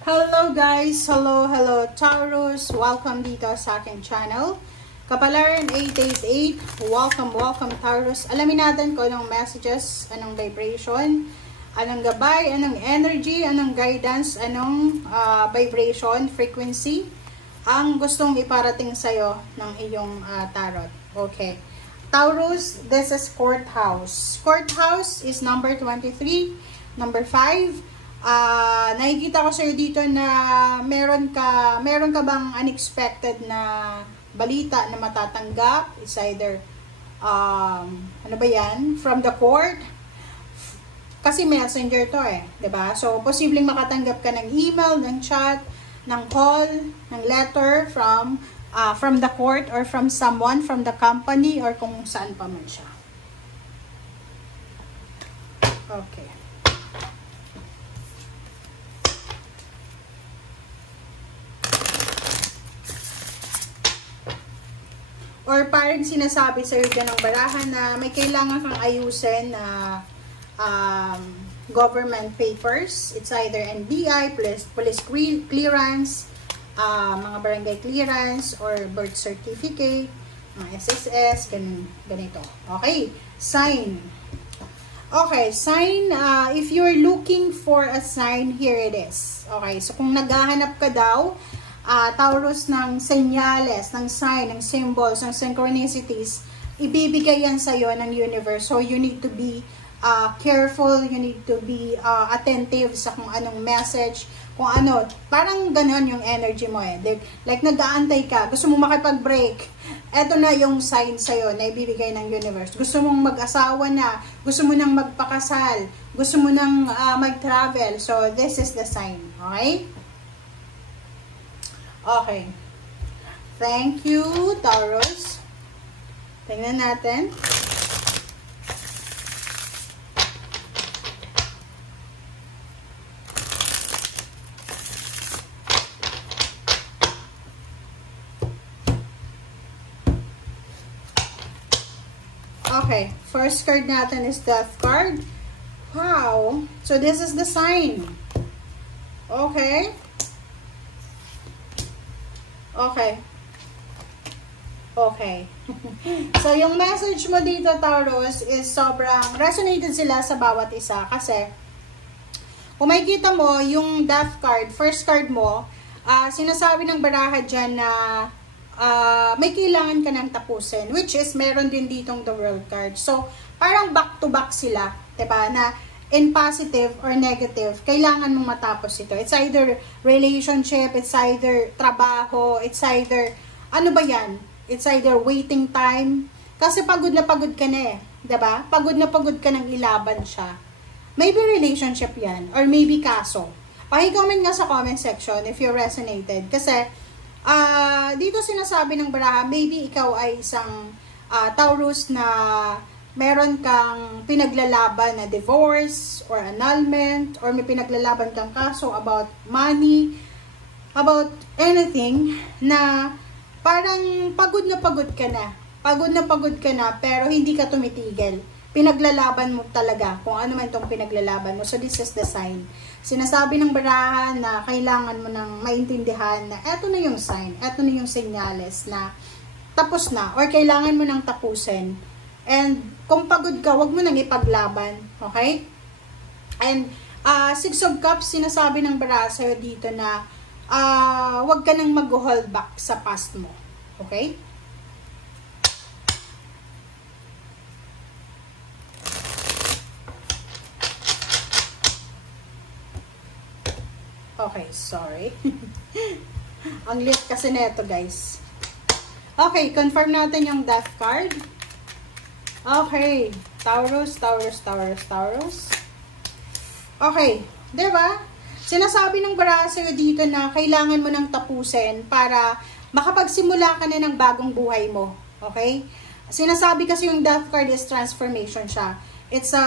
Hello guys! Hello Taurus! Welcome dito sa aking channel. Kapalaran 888, welcome Taurus. Alamin natin kung anong messages, anong vibration, anong gabay, anong energy, anong guidance, anong vibration, frequency, ang gustong iparating sa'yo ng iyong tarot. Okay. Taurus, this is courthouse. Courthouse is number 23, number 5. Nakikita ko sa'yo dito na meron ka bang unexpected na balita na matatanggap? It's either ano ba yan? From the court? Kasi messenger to diba? So, posibleng makatanggap ka ng email, ng chat, ng call, ng letter from the court or from someone, from the company, or kung saan pa man siya. Okay. Or parang sinasabi sa'yo dyan ng barahan na may kailangan kang ayusin na government papers. It's either NBI, police clearance, mga barangay clearance, or birth certificate, mga SSS, ganito. Okay, sign. Okay, sign, if you're looking for a sign, here it is. Okay, so kung naghahanap ka daw, Taurus, ng senyales, ng sign, ng symbols, ng synchronicities, ibibigay yan sa'yo ng universe. So, you need to be careful, you need to be attentive sa kung anong message, kung ano, parang ganon yung energy mo Like, nag-aantay ka, gusto mong makipag-break, eto na yung sign sa'yo na ibibigay ng universe. Gusto mong mag-asawa na, gusto mo nang magpakasal, gusto mo nang mag-travel. So, this is the sign, okay? Okay. Thank you, Taurus. Tingnan natin. Okay. First card natin is Death card. Wow. So, this is the sign. Okay. Okay. Okay. So, yung message mo dito, Taurus, is sobrang resonated sila sa bawat isa. Kasi, kung makikita mo, yung Death card, first card mo, sinasabi ng baraha dyan na may kailangan ka ng tapusin. Which is, meron din ditong the World card. So, parang back-to-back sila. Diba? Na, in positive or negative, kailangan mong matapos ito. It's either relationship, it's either trabaho, it's either, ano ba yan? It's either waiting time. Kasi pagod na pagod ka na diba? Pagod na pagod ka nang ilaban siya. Maybe relationship yan, or maybe kaso. Paki-comment nga sa comment section if you resonated. Kasi, dito sinasabi ng baraha, maybe ikaw ay isang Taurus na meron kang pinaglalaban na divorce or annulment, or may pinaglalaban kang kaso about money, about anything, na parang pagod na pagod ka na. Pagod na pagod ka na, pero hindi ka tumitigil. Pinaglalaban mo talaga kung ano man itong pinaglalaban mo. So, this is the sign. Sinasabi ng barahan na kailangan mo nang maintindihan na eto na yung sign, eto na yung senyales na tapos na, or kailangan mo nang tapusin. And kung pagod ka, wag mo nang ipaglaban. Okay? And Six of Cups, sinasabi ng baraha sa'yo dito na wag ka nang mag-hold back sa past mo. Okay? Okay, sorry. Ang lit kasi neto, guys. Okay, confirm natin yung Death card. Okay, Taurus. Okay, diba? Sinasabi ng baraha sa'yo dito na kailangan mo nang tapusin para makapagsimula ka na ng bagong buhay mo. Okay? Sinasabi kasi yung Death card is transformation siya. It's a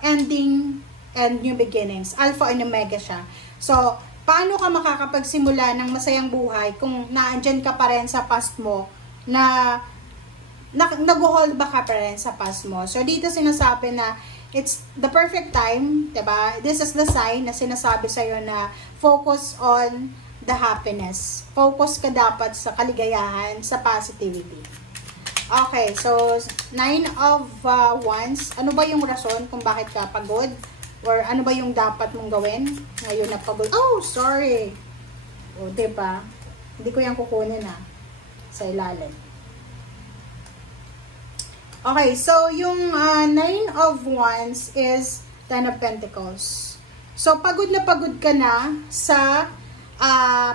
ending and new beginnings. Alpha and Omega siya. So, paano ka makakapagsimula ng masayang buhay kung naandyan ka pa rin sa past mo na nag-hold back ka pa rin sa past mo. So, dito sinasabi na it's the perfect time, diba? This is the sign na sinasabi sa'yo na focus on the happiness. Focus ka dapat sa kaligayahan, sa positivity. Okay, so 9 of Wands. Ano ba yung rason kung bakit ka pagod? Or ano ba yung dapat mong gawin ngayon na pagod? Oh, sorry. O, diba? Hindi ko yan kukunin sa ilalim. Okay, so yung 9 of Wands is 10 of Pentacles. So, pagod na pagod ka na sa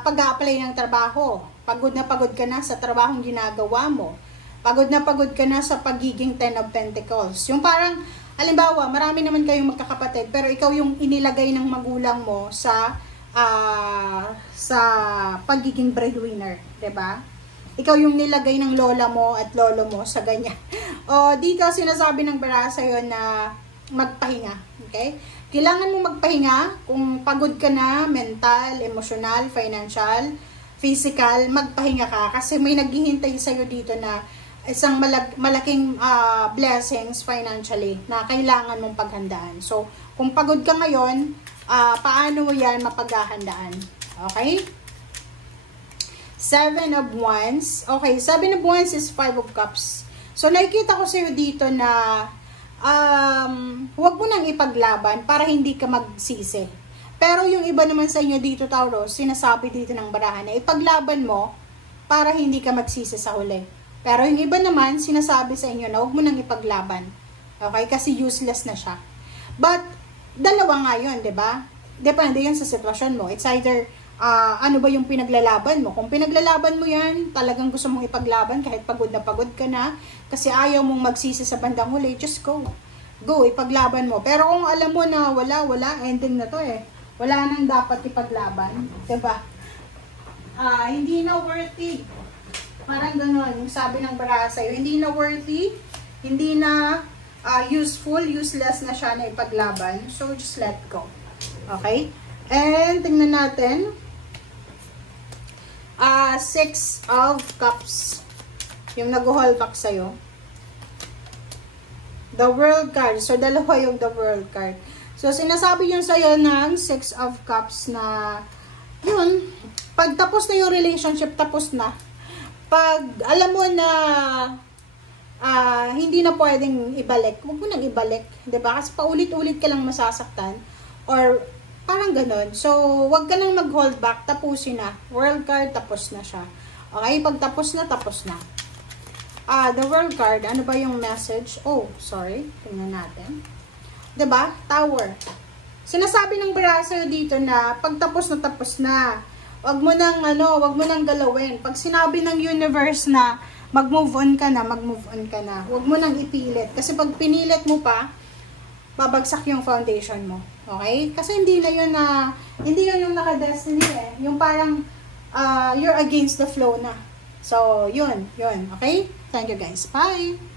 pag-a-apply ng trabaho. Pagod na pagod ka na sa trabahong ginagawa mo. Pagod na pagod ka na sa pagiging 10 of Pentacles. Yung parang, halimbawa, marami naman kayong magkakapatid, pero ikaw yung inilagay ng magulang mo sa pagiging breadwinner, 'di ba? Ikaw yung nilagay ng lola mo at lolo mo sa ganyan. O dito sinasabi ng bara sa'yo na magpahinga, okay? Kailangan mo magpahinga kung pagod ka na, mental, emotional, financial, physical, magpahinga ka kasi may naghihintay sa'yo dito na isang malaking blessings financially na kailangan mong paghandaan. So, kung pagod ka ngayon, paano mo yan mapaghahandaan? Okay? 7 of Wands. Okay, 7 of Wands is 5 of Cups. So, nakikita ko sa'yo dito na huwag mo nang ipaglaban para hindi ka magsisi. Pero yung iba naman sa inyo dito, Taurus, sinasabi dito ng barahan na ipaglaban mo para hindi ka magsisi sa huli. Pero yung iba naman, sinasabi sa inyo na huwag mo nang ipaglaban. Okay? Kasi useless na siya. But, dalawa nga yun, diba? Depende yan sa sitwasyon mo. It's either ano ba yung pinaglalaban mo. Kung pinaglalaban mo yan, talagang gusto mong ipaglaban kahit pagod ka na, kasi ayaw mong magsisi sa bandang huli, just go. Go, ipaglaban mo. Pero kung alam mo na wala, ending na to wala nang dapat ipaglaban, diba? Hindi na worthy. Parang gano'n, yung sabi ng bara sa'yo, hindi na worthy, hindi na useful, useless na siya na ipaglaban. So, just let go. Okay? And, tingnan natin. 6 of Cups. Yung nag-hold back sa'yo. The World card. So, dalawa yung The World card. So, sinasabi yun sa'yo ng 6 of Cups na, yun, pag tapos na yung relationship, tapos na. Pag alam mo na hindi na pwedeng ibalik, huwag mo nang ibalik. Diba? Kasi paulit-ulit ka lang masasaktan. Or, parang ganun. So, wag ka nang mag-hold back. Tapusin na. World card, tapos na siya. Okay? Pag tapos na, tapos na. The World card, ano ba yung message? Oh, sorry. Tingnan natin. Diba? Tower. Sinasabi ng braso dito na pag tapos na. Wag mo nang galawin. Pag sinabi ng universe na mag-move on ka na, mag-move on ka na. Wag mo nang ipilit. Kasi pag pinilit mo pa, babagsak yung foundation mo. Okay? Kasi hindi yun yung naka-destiny Yung parang, you're against the flow na. So, yun. Okay? Thank you guys. Bye!